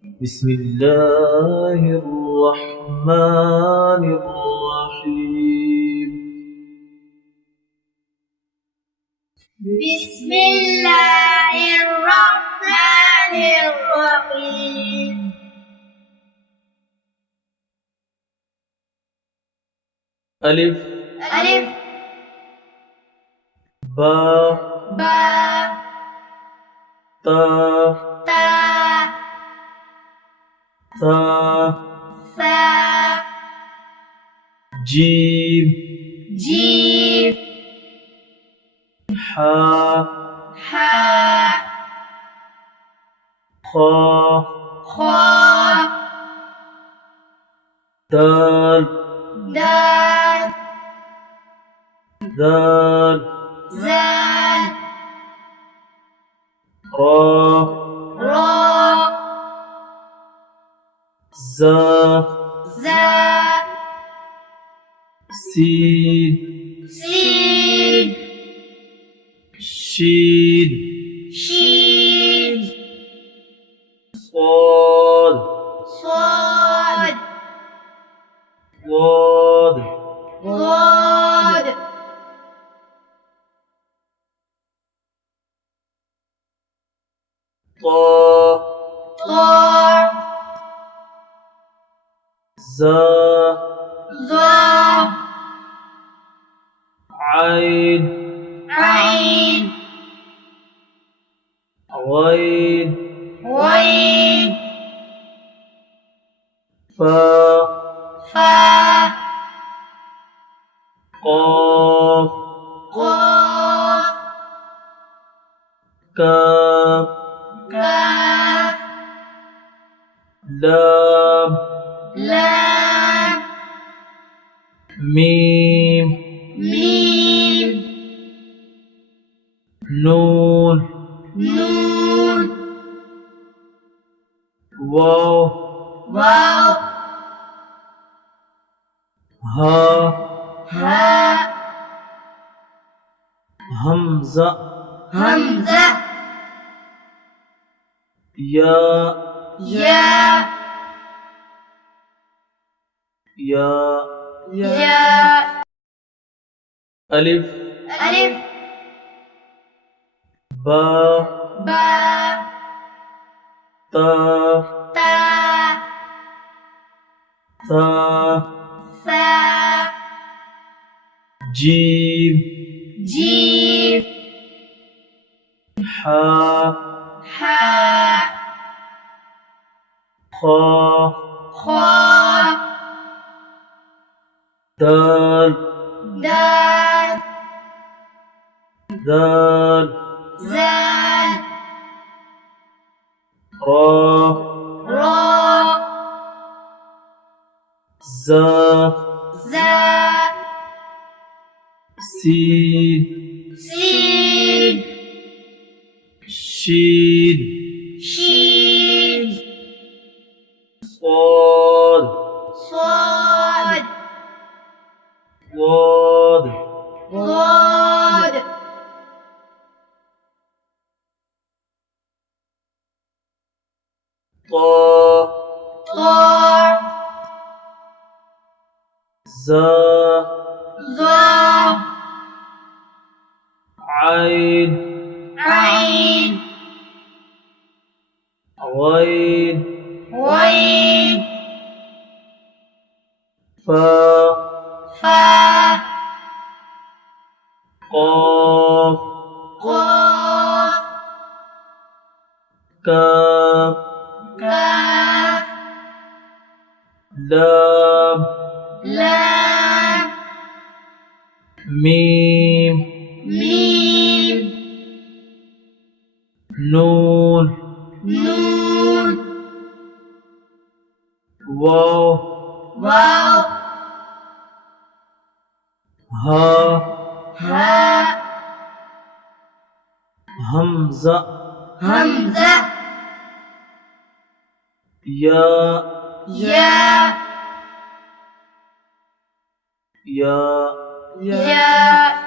بسم الله الرحمن الرحيم. بسم الله الرحمن الرحيم. ألف ألف با با تا تا ثا ثا جيم جيم حا حا خا خا دال دال ذال زال را را زا زا سين سين شين شين صاد صاد ضاد ضاد طا طا زا ظا عين عين غين غين فا فا قاف قاف كاف كاف لام لام ميم ميم نون نون واو واو ها ها همزة همزة يا يا يا يا ألف ألف با با تا تا ثا ثا جيم جيم حا حا خا خا دال دال ذال زال را را زا زا سين سين شين شين صاد صاد ضاد ضاد طا طا زا ظا عين عين غين غين فا فا قاف قاف كاف كاف لام لام ميم ميم نون نون واو واو ها ها همزة همزة يا يا يا يا